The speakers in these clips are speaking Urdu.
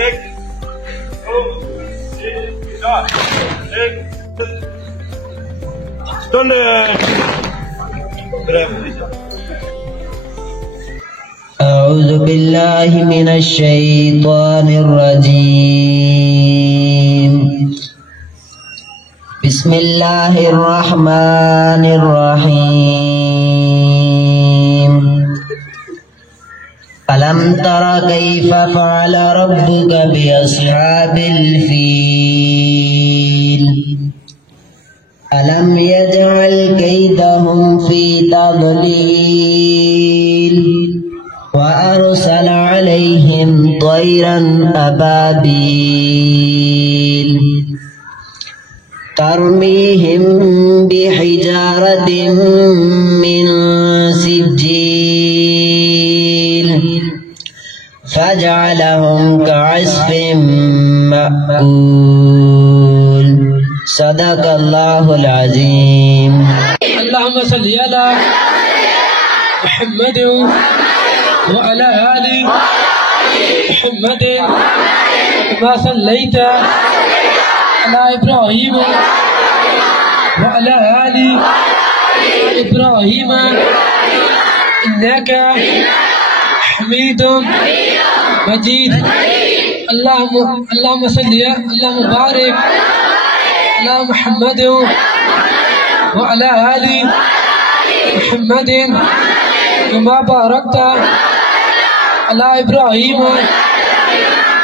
1 2 3 4 أعوذ بالله من الشيطان الرجيم بسم الله الرحمن الرحيم ألم تر كيف فعل ربك بأصحاب الفيل ألم يجعل كيدهم في تضليل وأرسل عليهم طيرا أبابيل ترميهم بحجارة من سجيل فجعلهم كعصف مأكول صدق الله العظيم اللهم صل على محمد وعلى آل محمد كما صليت على إبراهيم وعلى آل إبراهيم إنك حميد مجيد اللهم صل اللهم بارك على محمد وعلى آل محمد كما باركت على إبراهيم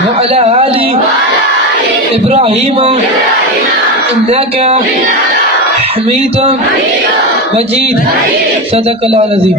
وعلى آل إبراهيم إنك حميد مجيد صدق الله العظيم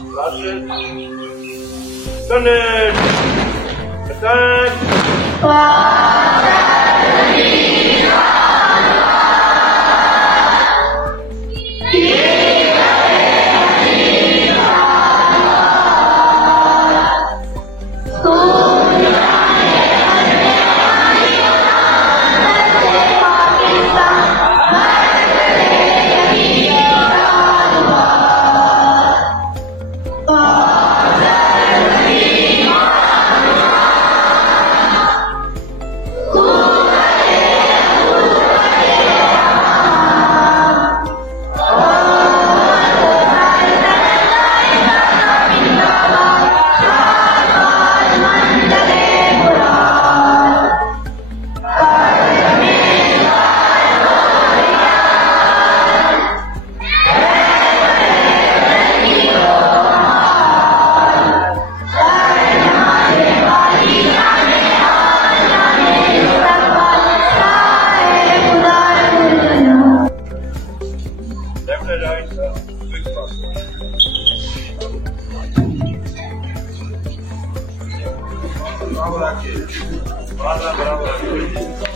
Rashid. Finish. Attack. Bravo,